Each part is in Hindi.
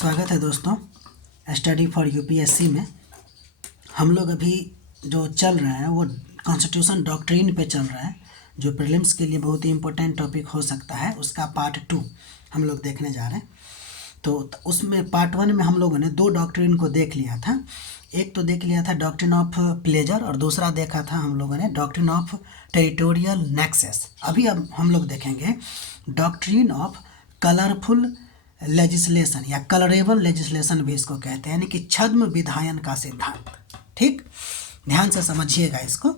स्वागत है दोस्तों। स्टडी फॉर यूपीएससी में हम लोग अभी जो चल रहे हैं वो कॉन्स्टिट्यूशन डॉक्ट्रिन पे चल रहा है, जो प्रीलिम्स के लिए बहुत ही इम्पोर्टेंट टॉपिक हो सकता है। उसका पार्ट 2 हम लोग देखने जा रहे हैं। तो उसमें पार्ट 1 में हम लोगों ने 2 डॉक्ट्रिन को देख लिया था। एक तो देख लिया था डॉक्ट्रिन ऑफ प्लेजर और दूसरा देखा था हम लोगों ने डॉक्ट्रिन ऑफ टेरिटोरियल नेक्सस। अब हम लोग देखेंगे डॉक्ट्रिन ऑफ कलरफुल लेजिस्लेशन या कलरेबल लेजिस्लेशन भी इसको कहते हैं, यानी कि छद्म विधायन का सिद्धांत। ठीक, ध्यान से समझिएगा इसको।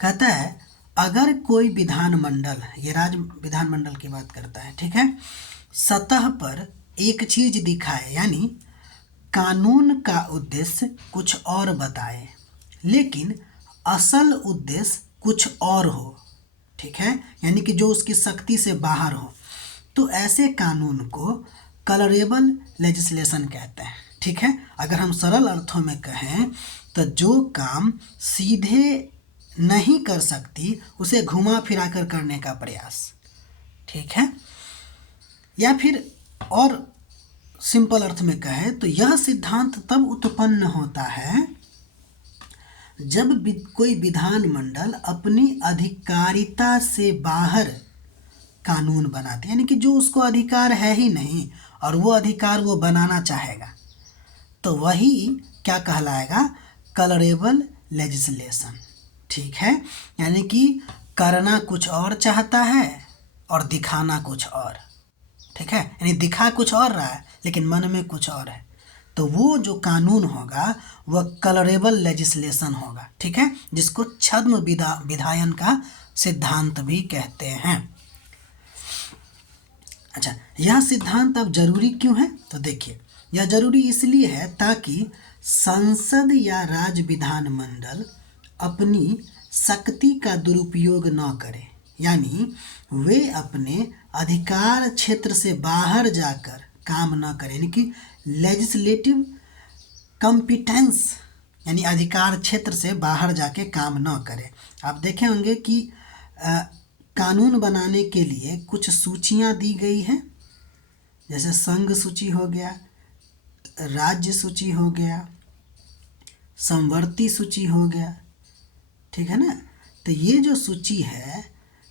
कहता है अगर कोई विधानमंडल, ये राज्य विधानमंडल की बात करता है, ठीक है, सतह पर एक चीज दिखाए, यानी कानून का उद्देश्य कुछ और बताए लेकिन असल उद्देश्य कुछ और हो, ठीक है, यानी कि जो उसकी शक्ति से बाहर हो, तो ऐसे कानून को कलरेबल लेजिस्लेशन कहते हैं। ठीक है, अगर हम सरल अर्थों में कहें तो जो काम सीधे नहीं कर सकती उसे घुमा फिरा कर करने का प्रयास। ठीक है, या फिर और सिंपल अर्थ में कहें तो यह सिद्धांत तब उत्पन्न होता है जब कोई विधानमंडल अपनी अधिकारिता से बाहर कानून बनाते, यानी कि जो उसको अधिकार है ही नहीं और वो अधिकार वो बनाना चाहेगा, तो वही क्या कहलाएगा, कलरेबल लेजिस्लेशन। ठीक है, यानी कि करना कुछ और चाहता है और दिखाना कुछ और। ठीक है, यानी दिखा कुछ और रहा है लेकिन मन में कुछ और है, तो वो जो कानून होगा वह कलरेबल लेजिस्लेशन होगा। ठीक है, जिसको छद्म विधायन का सिद्धांत भी कहते हैं। अच्छा, यह सिद्धांत अब जरूरी क्यों है? तो देखिए, यह जरूरी इसलिए है ताकि संसद या राज्य विधानमंडल अपनी शक्ति का दुरुपयोग न करे, यानी वे अपने अधिकार क्षेत्र से बाहर जाकर काम न करें, यानी कि लेजिस्लेटिव कॉम्पिटेंस, यानी अधिकार क्षेत्र से बाहर जाके काम न करें। आप देखे होंगे कि कानून बनाने के लिए कुछ सूचियां दी गई हैं, जैसे संघ सूची हो गया, राज्य सूची हो गया, समवर्ती सूची हो गया। ठीक है ना, तो ये जो सूची है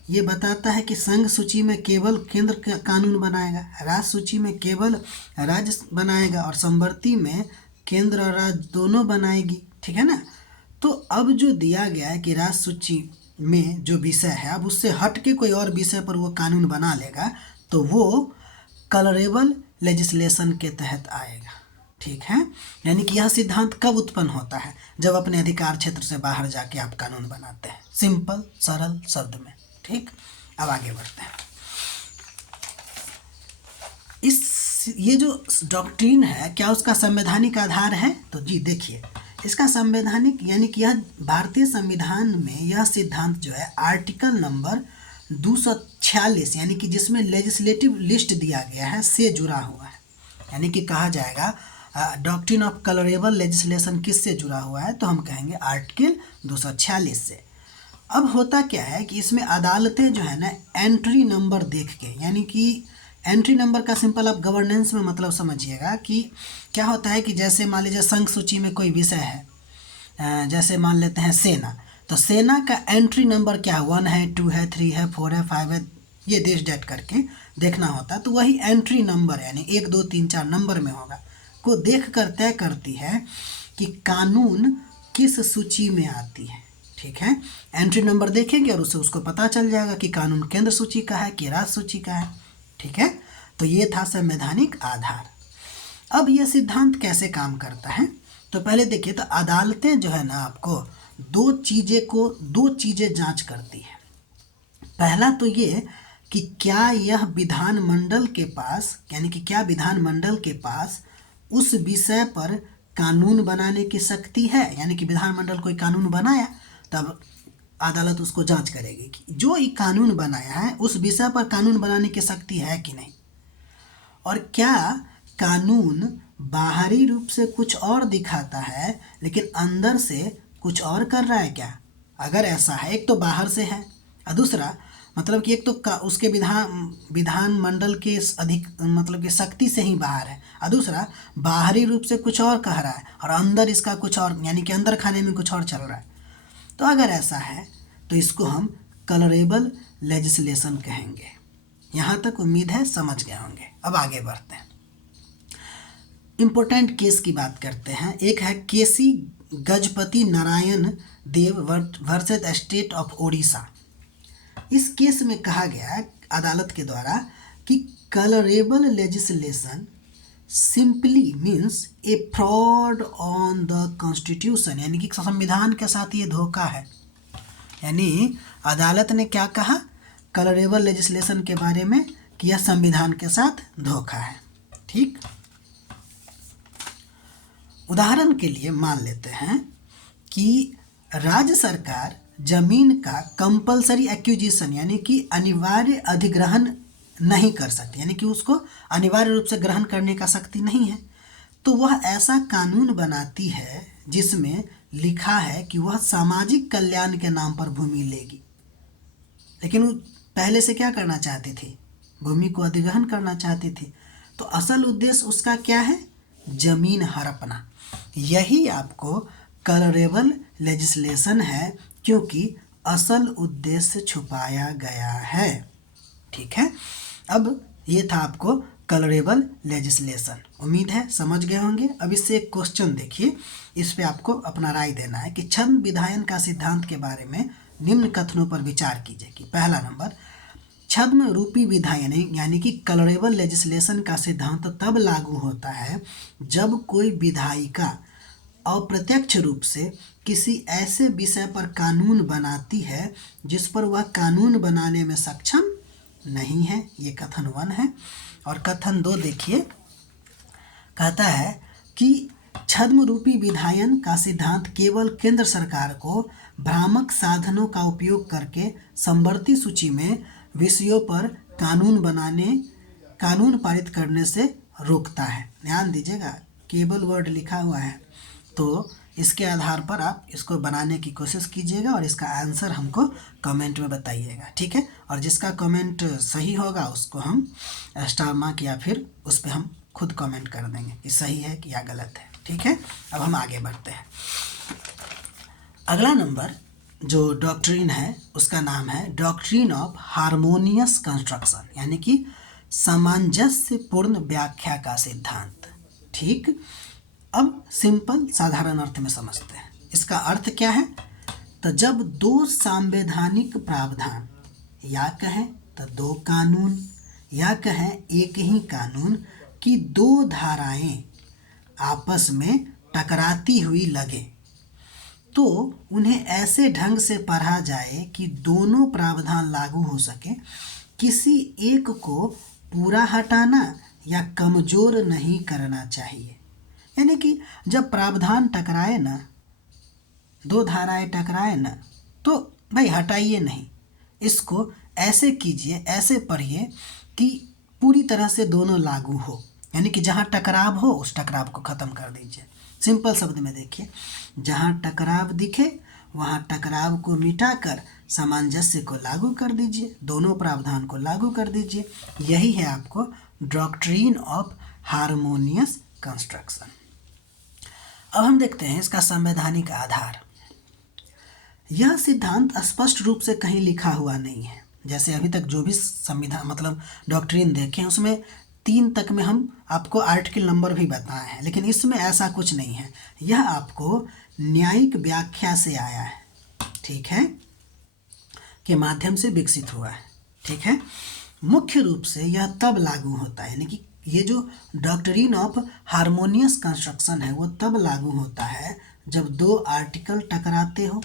ये बताता है कि संघ सूची में केवल केंद्र का कानून बनाएगा, राज्य सूची में केवल राज्य बनाएगा और समवर्ती में केंद्र और राज्य दोनों बनाएगी। ठीक है ना, तो अब जो दिया गया है कि राज्य सूची में जो विषय है अब उससे हट के कोई और विषय पर वो कानून बना लेगा तो वो कलरेबल लेजिस्लेशन के तहत आएगा। ठीक है, यानी कि यह सिद्धांत कब उत्पन्न होता है, जब अपने अधिकार क्षेत्र से बाहर जाके आप कानून बनाते हैं, सिंपल सरल शब्द में। ठीक, अब आगे बढ़ते हैं। ये जो डॉक्ट्रिन है क्या उसका संवैधानिक आधार है? तो जी देखिए, इसका संवैधानिक, यानी कि यह भारतीय संविधान में यह सिद्धांत जो है आर्टिकल नंबर 246, यानी कि जिसमें लेजिस्लेटिव लिस्ट दिया गया है, से जुड़ा हुआ है। यानी कि कहा जाएगा डॉक्ट्रिन ऑफ कलरेबल लेजिस्लेशन किससे जुड़ा हुआ है, तो हम कहेंगे आर्टिकल 246 से। अब होता क्या है कि इसमें अदालतें जो है ना एंट्री नंबर देख के, यानी कि एंट्री नंबर का सिंपल आप गवर्नेंस में मतलब समझिएगा कि क्या होता है कि जैसे मान लीजिए संघ सूची में कोई विषय है, जैसे मान लेते हैं सेना, तो सेना का एंट्री नंबर क्या है, 1 है, 2 है, 3 है, 4 है, 5 है, ये दिस डेट करके देखना होता है। तो वही एंट्री नंबर यानी 1 2 3 4 नंबर में होगा को देख कर तय करती है कि कानून किस सूची में आती है। ठीक है, एंट्री नंबर देखेंगे और उससे उसको पता चल जाएगा कि कानून केंद्र सूची का है कि राज्य सूची का है। ठीक है, तो ये था संवैधानिक आधार। अब ये सिद्धांत कैसे काम करता है, तो पहले देखिए, तो अदालतें जो है ना आपको दो चीज़ें जांच करती है। पहला तो ये कि क्या यह विधानमंडल के पास, यानी कि क्या विधानमंडल के पास उस विषय पर कानून बनाने की शक्ति है, यानी कि विधानमंडल कोई कानून बनाया तब अदालत उसको जांच करेगी कि जो ये कानून बनाया है उस विषय पर कानून बनाने की शक्ति है कि नहीं, और क्या कानून बाहरी रूप से कुछ और दिखाता है लेकिन अंदर से कुछ और कर रहा है क्या। अगर ऐसा है, एक तो बाहर से है और दूसरा मतलब कि एक तो उसके विधानमंडल के अधिक मतलब कि शक्ति से ही बाहर है, और दूसरा बाहरी रूप से कुछ और कह रहा है और अंदर इसका कुछ और, यानी कि अंदर खाने में कुछ और चल रहा है। तो अगर ऐसा है तो इसको हम कलरेबल लेजिस्लेशन कहेंगे। यहाँ तक उम्मीद है समझ गए होंगे। अब आगे बढ़ते हैं, इम्पोर्टेंट केस की बात करते हैं। एक है केसी गजपति नारायण देव वर्सेस स्टेट ऑफ ओडिशा। इस केस में कहा गया अदालत के द्वारा कि colourable legislation simply means A fraud on the constitution, यानी कि संविधान के साथ ये धोखा है। यानी अदालत ने क्या कहा कलरेबल लेजिस्लेशन के बारे में कि यह संविधान के साथ धोखा है। ठीक, उदाहरण के लिए मान लेते हैं कि राज्य सरकार जमीन का कंपलसरी एक्विजिशन यानी कि अनिवार्य अधिग्रहण नहीं कर सकती, यानी कि उसको अनिवार्य रूप से ग्रहण करने का शक्ति नहीं है, तो वह ऐसा कानून बनाती है जिसमें लिखा है कि वह सामाजिक कल्याण के नाम पर भूमि लेगी। लेकिन वो पहले से क्या करना चाहती थी, भूमि को अधिग्रहण करना चाहती थी। तो असल उद्देश्य उसका क्या है, जमीन हड़पना। यही आपको कलरेबल लेजिस्लेशन है, क्योंकि असल उद्देश्य छुपाया गया है। ठीक है, अब ये था आपको कलरेबल लेजिस्लेशन। उम्मीद है समझ गए होंगे। अब इससे एक क्वेश्चन देखिए, इस पे आपको अपना राय देना है कि छद्म विधायन का सिद्धांत के बारे में निम्न कथनों पर विचार कीजिए। कि पहला नंबर, छद्म रूपी विधायन यानी कि कलरेबल लेजिस्लेशन का सिद्धांत तब लागू होता है जब कोई विधायिका अप्रत्यक्ष रूप से किसी ऐसे विषय पर कानून बनाती है जिस पर वह कानून बनाने में सक्षम नहीं है। ये कथन 1 है। और कथन 2 देखिए, कहता है कि छद्म रूपी विधायन का सिद्धांत केवल केंद्र सरकार को भ्रामक साधनों का उपयोग करके समवर्ती सूची में विषयों पर कानून पारित करने से रोकता है। ध्यान दीजिएगा, केवल वर्ड लिखा हुआ है, तो इसके आधार पर आप इसको बनाने की कोशिश कीजिएगा और इसका आंसर हमको कमेंट में बताइएगा। ठीक है, और जिसका कमेंट सही होगा उसको हम स्टार मार्क या फिर उस पर हम खुद कमेंट कर देंगे कि सही है कि या गलत है। ठीक है, अब हम आगे बढ़ते हैं। अगला नंबर जो डॉक्ट्रिन है उसका नाम है डॉक्ट्रिन ऑफ हार्मोनियस कंस्ट्रक्शन, यानी कि सामंजस्यपूर्ण व्याख्या का सिद्धांत। ठीक, अब सिंपल साधारण अर्थ में समझते हैं। इसका अर्थ क्या है, तो जब दो संवैधानिक प्रावधान या कहें तो दो कानून या कहें एक ही कानून की दो धाराएं आपस में टकराती हुई लगे, तो उन्हें ऐसे ढंग से पढ़ा जाए कि दोनों प्रावधान लागू हो सके। किसी एक को पूरा हटाना या कमज़ोर नहीं करना चाहिए। यानी कि जब प्रावधान टकराए ना, दो धाराएं टकराए ना, तो भाई हटाइए नहीं, इसको ऐसे कीजिए, ऐसे पढ़िए कि पूरी तरह से दोनों लागू हो। यानी कि जहाँ टकराव हो उस टकराव को ख़त्म कर दीजिए। सिंपल शब्द में देखिए, जहाँ टकराव दिखे वहाँ टकराव को मिटाकर सामंजस्य को लागू कर दीजिए, दोनों प्रावधान को लागू कर दीजिए। यही है आपको डॉक्ट्रिन ऑफ हार्मोनियस कंस्ट्रक्शन। अब हम देखते हैं इसका संवैधानिक आधार। यह सिद्धांत स्पष्ट रूप से कहीं लिखा हुआ नहीं है। जैसे अभी तक जो भी संविधान मतलब डॉक्ट्रिन देखे हैं उसमें 3 तक में हम आपको आर्टिकल नंबर भी बताए हैं, लेकिन इसमें ऐसा कुछ नहीं है। यह आपको न्यायिक व्याख्या से आया है, ठीक है, के माध्यम से विकसित हुआ है। ठीक है, मुख्य रूप से यह तब लागू होता है, यानी कि ये जो डॉक्ट्रिन ऑफ हार्मोनियस कंस्ट्रक्शन है वो तब लागू होता है जब दो आर्टिकल टकराते हो,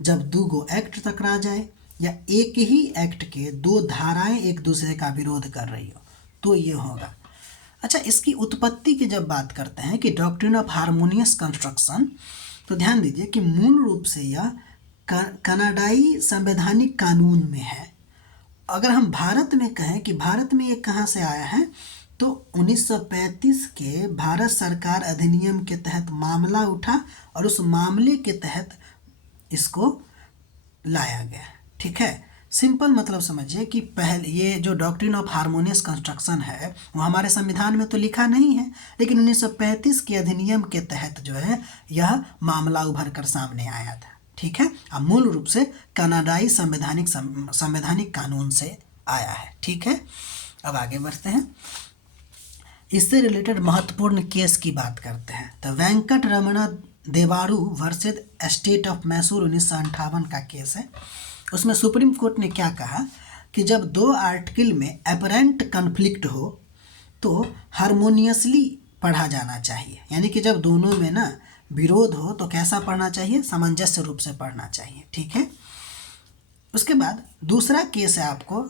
जब दो गो एक्ट टकरा जाए, या एक ही एक्ट के दो धाराएं एक दूसरे का विरोध कर रही हो, तो ये होगा। अच्छा, इसकी उत्पत्ति की जब बात करते हैं कि डॉक्ट्रिन ऑफ हार्मोनियस कंस्ट्रक्शन, तो ध्यान दीजिए कि मूल रूप से यह कनाडाई संवैधानिक कानून में है। अगर हम भारत में कहें कि भारत में ये कहाँ से आया है, तो 1935 के भारत सरकार अधिनियम के तहत मामला उठा और उस मामले के तहत इसको लाया गया। ठीक है, सिंपल मतलब समझिए कि पहले ये जो डॉक्ट्रिन ऑफ हार्मोनियस कंस्ट्रक्शन है वो हमारे संविधान में तो लिखा नहीं है, लेकिन 1935 के अधिनियम के तहत जो है यह मामला उभर कर सामने आया था। ठीक है, अब मूल रूप से कनाडाई संवैधानिक कानून से आया है। ठीक है, अब आगे बढ़ते हैं, इससे रिलेटेड महत्वपूर्ण केस की बात करते हैं। तो वेंकट रमणा देवारू वर्सेस स्टेट ऑफ मैसूर 1958 का केस है। उसमें सुप्रीम कोर्ट ने क्या कहा कि जब दो आर्टिकल में अपरेंट कन्फ्लिक्ट हो तो हारमोनियसली पढ़ा जाना चाहिए, यानी कि जब दोनों में ना विरोध हो तो कैसा पढ़ना चाहिए, सामंजस्य रूप से पढ़ना चाहिए। ठीक है, उसके बाद दूसरा केस है आपको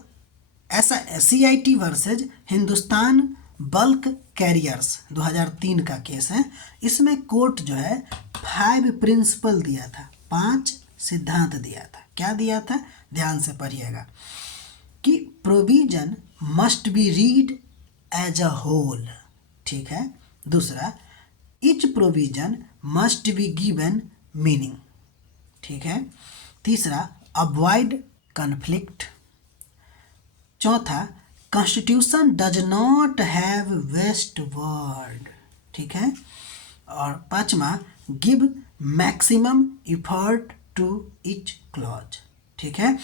ऐसा CIT versus Hindustan bulk carriers 2003 का केस है। इसमें कोर्ट जो है 5 प्रिंसिपल दिया था, 5 सिद्धांत दिया था। क्या दिया था, ध्यान से पढ़िएगा कि provision must be read as a whole. ठीक है, दूसरा each provision must be given meaning. ठीक है, तीसरा अवॉइड कन्फ्लिक्ट। चौथा constitution does not have waste word. ठीक है, और पांचवा give maximum effort to each clause. ठीक है,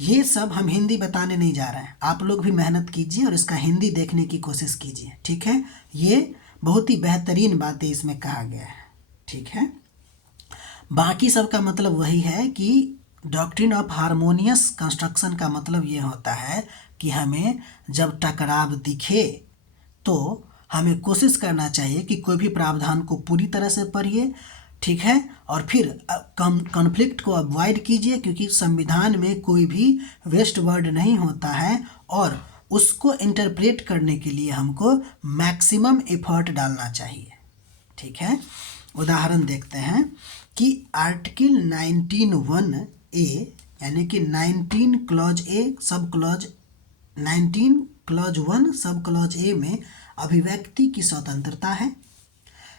ये सब हम हिंदी बताने नहीं जा रहे हैं, आप लोग भी मेहनत कीजिए और इसका हिंदी देखने की कोशिश कीजिए। ठीक है, ये बहुत ही बेहतरीन बातें इसमें कहा गया है। ठीक है, बाकी सब का मतलब वही है कि डॉक्ट्रिन ऑफ हार्मोनियस कंस्ट्रक्शन का मतलब ये होता है कि हमें जब टकराव दिखे तो हमें कोशिश करना चाहिए कि कोई भी प्रावधान को पूरी तरह से पढ़िए। ठीक है, और फिर कॉन्फ्लिक्ट को अवॉइड कीजिए, क्योंकि संविधान में कोई भी वेस्ट वर्ड नहीं होता है और उसको इंटरप्रेट करने के लिए हमको मैक्सिमम एफर्ट डालना चाहिए। ठीक है, उदाहरण देखते हैं कि आर्टिकल 19(1)A यानी कि 19 clause A sub clause 19 clause 1 sub clause A में अभिव्यक्ति की स्वतंत्रता है,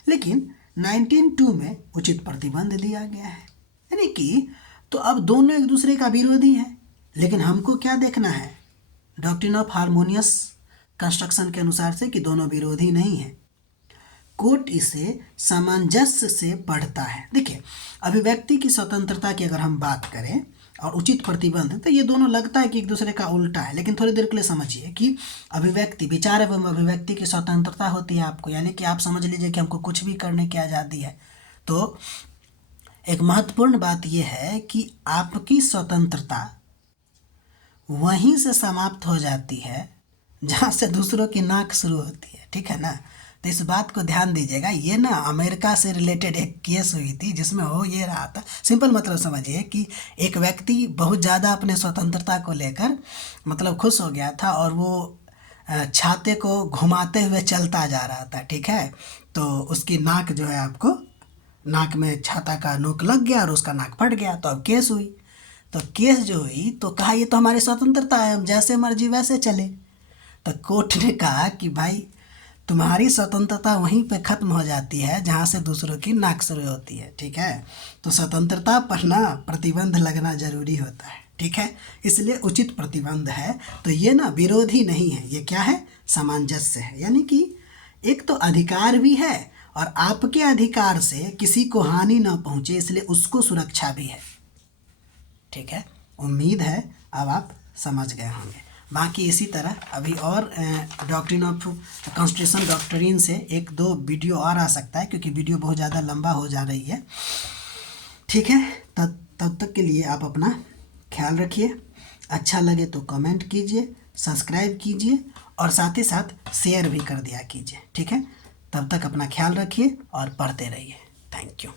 लेकिन 19(2) में उचित प्रतिबंध दिया गया है। यानी कि तो अब दोनों एक दूसरे का विरोधी है, लेकिन हमको क्या देखना है, डॉक्ट्रिन ऑफ हार्मोनियस कंस्ट्रक्शन के अनुसार से कि दोनों विरोधी नहीं है। कोर्ट इसे सामंजस्य से पढ़ता है। देखिए, अभिव्यक्ति की स्वतंत्रता की अगर हम बात करें और उचित प्रतिबंध, तो ये दोनों लगता है कि एक दूसरे का उल्टा है, लेकिन थोड़ी देर के लिए समझिए कि अभिव्यक्ति, विचार एवं अभिव्यक्ति की स्वतंत्रता होती है आपको, यानी कि आप समझ लीजिए कि हमको कुछ भी करने की आज़ादी है। तो एक महत्वपूर्ण बात यह है कि आपकी स्वतंत्रता वहीं से समाप्त हो जाती है जहाँ से दूसरों की नाक शुरू होती है। ठीक है ना, तो इस बात को ध्यान दीजिएगा। ये ना अमेरिका से रिलेटेड एक केस हुई थी जिसमें हो ये रहा था, सिंपल मतलब समझिए कि एक व्यक्ति बहुत ज़्यादा अपने स्वतंत्रता को लेकर मतलब खुश हो गया था और वो छाते को घुमाते हुए चलता जा रहा था। ठीक है, तो उसकी नाक जो है, आपको नाक में छाता का नोक लग गया और उसका नाक फट गया। तो अब केस हुई, तो केस जो हुई तो कहा ये तो हमारी स्वतंत्रता है, हम जैसे मर्जी वैसे चले। तो कोर्ट ने कहा कि भाई तुम्हारी स्वतंत्रता वहीं पे ख़त्म हो जाती है जहाँ से दूसरों की नाक शुरू होती है। ठीक है, तो स्वतंत्रता पर ना प्रतिबंध लगना ज़रूरी होता है। ठीक है, इसलिए उचित प्रतिबंध है। तो ये ना विरोधी नहीं है, ये क्या है, सामंजस्य है। यानी कि एक तो अधिकार भी है और आपके अधिकार से किसी को हानि ना पहुँचे, इसलिए उसको सुरक्षा भी है। ठीक है, उम्मीद है अब आप समझ गए होंगे। बाकी इसी तरह अभी और डॉक्ट्रिन ऑफ कॉन्स्टिट्यूशन डॉक्ट्रिन से 1-2 वीडियो और आ सकता है, क्योंकि वीडियो बहुत ज़्यादा लंबा हो जा रही है। ठीक है, तब तक के लिए आप अपना ख्याल रखिए। अच्छा लगे तो कमेंट कीजिए, सब्सक्राइब कीजिए और साथ ही साथ शेयर भी कर दिया कीजिए। ठीक है, तब तक अपना ख्याल रखिए और पढ़ते रहिए। Thank you.